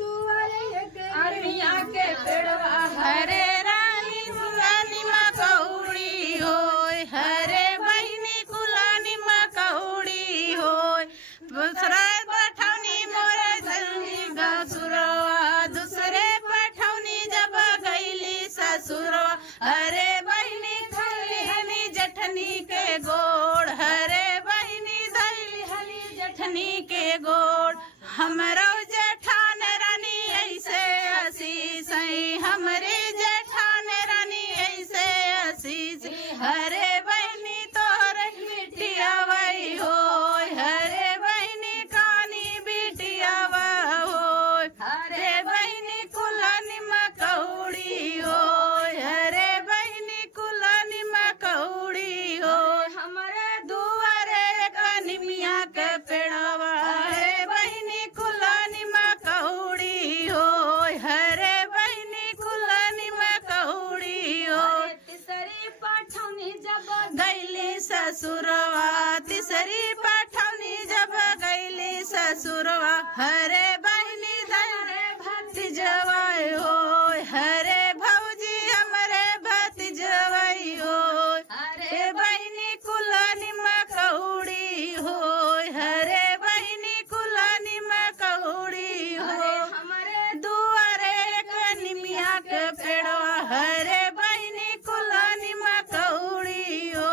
दुआरे अरनिया के पेड़वा हरे रानी कुलानी मकौड़ी होय हरे बहिनी कुलानी मकौड़ी होय दूसरे पठौनी मोरे जल्दी गसुरवा दूसरे पठौनी जब गईली ससुरवा हरे बहिनी धैली हली जठनी के गोड़ हरे बहिनी धैली हली जठनी के गोड़ हमरो जेठान रानी ऐसे आशीष हमरे जेठान रानी ऐसे आशीष हरे बहनी तोर बिटिया वही हो हरे बहनी कानी बिटिया हो हरे बहनी कुलानी मकौड़ी हो हरे बहनी कुलानी मकौड़ी हो हमारे दुआरे कनिमिया के पेड़वा हरे बहनी कुलानी मकौड़ी हो हरे बहनी कुलानी मकौड़ी हो तीसरी पठौनी जब गईली ससुरवा तीसरी पठौनी जब गईली ससुरवा हरे बहनी धरे भतीजवाई हो हरे भौजी हमरे भतीजवाई हो हरे बहनी कुलानी मकौड़ी हो हरे बहनी कुलानी मकौड़ी हो हमारे दुआरे कनिमिया के पेड़वा हरे बहनी कुलानी मकौड़ी हो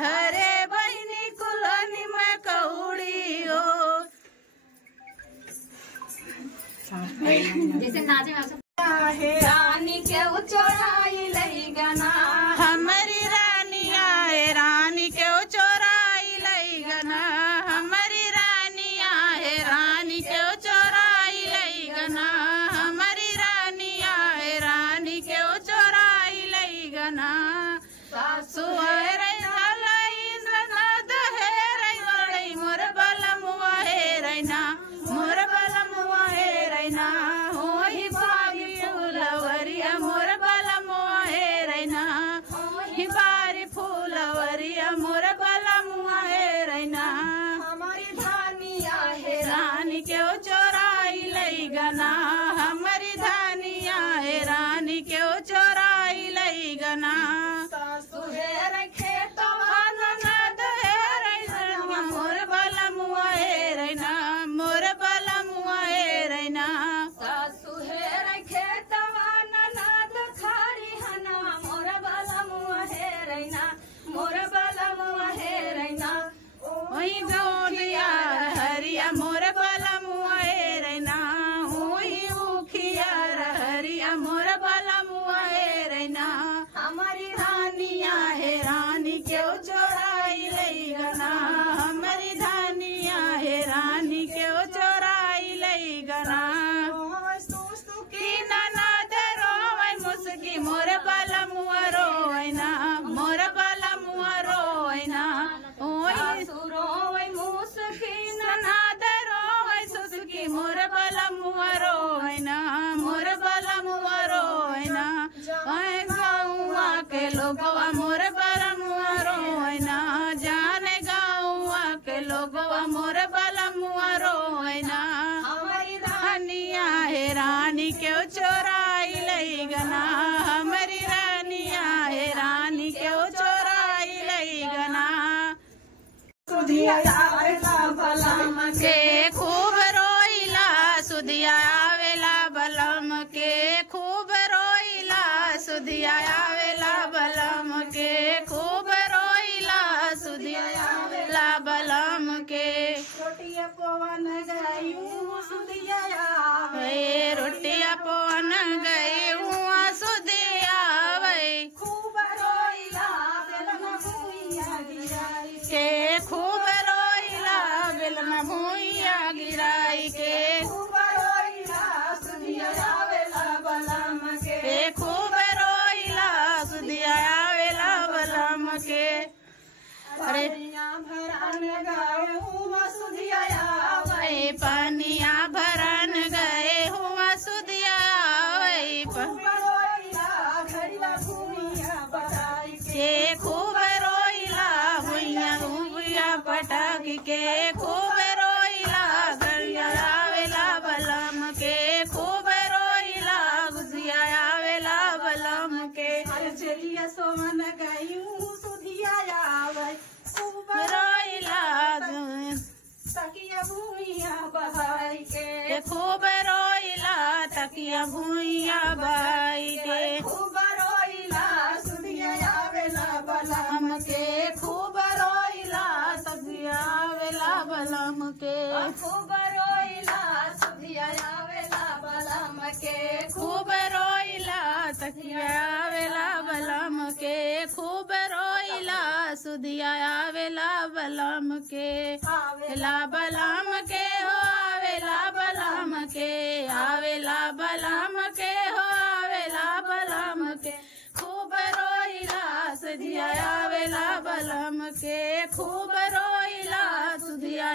हरे बहनी कुलानी मकौड़ी हो जैसे नाचे रानी के चोराई लई गना हमारी रानी आए रानी के चोराई लई गना हमारी रानी आए रानी के चोराई लई गना हमारी रानी आए रानी के चोराई लई गना सासु मोर बलमुआ हे रैना मोर बलमुआ हे रैना होही बारी फूलवरिया मोर बलमुआ हे रैना होही बारी फूलवरिया मोर बलमुआ हे रैना हमारी धानिया हे रानी के चोराई लई गना हमारी धानिया हे रानी के चोराई लई गना सासु हे रखे तो ननद हे रैना मोर बलमुआ हे रैना मोर बलमुआ हे रैना सासु हे रखे तो ननद खारी हना मोर बलमुआ हे रैना मोर बलमुआ हे रैना ओही गौनिया हरिया मोर बलमुआ हे रैना ओही उखिया हरिया मोर बलमुआ हे रैना हमारी रानिया हे रानी क्यों चोराई लई गना हमारी धानिया हे रानी क्यों चोराई लई गना की ननद रोवै मुस्की मोर बलमुआ रोवैना मोर बलमुआ रोवैना ओई रोवै मुस्की ननद रोवै सुसकी मोर बलमुआ रोवैना मोर बलमुआ रोवैना ओए गौवा के लोगवा मोर बलमुआ रोवैना जाने गौवा के लोगवा मोर बलमुआ रोवैना हमारी रानिया हे रानी क्यों चोराई लई गना हमारी रानिया हे रानी क्यों चोराई लई गना सुधिया आवेला बलम के खूब रोइला सुधिया आवेला बलम के खूब रोइला सुधिया आवेला बलम के खूब रोइला सुधिया आवेला बलम के रोटिया पवन गई सुधिया आवे रोटिया पवन गई सुधिया आवे खूब रोइला बेलना भुइया गिराई के खूब रोइला बेलना भुइया गिराई के खूब रोइला सुधिया आवेला बलम के खूब रोइला तकिया भूइया बहाई के खूब रोइला तकिया भूइया बहाई के खूब रोइला सुधिया आवेला बलम के खूब रोइला तकिया आवेला बलम के खूब रोइला सुधिया आवेला बलम के खूब रोइला तकिया आवेला बलम के खूब रोइला सुधिया आवेला बलम के आवेला बलम के हो आवेला बलम के आवेला बलम के हो आवेला बलम के खूब रोइला सुधिया आवेला बलम के खूब रोइला सुधिया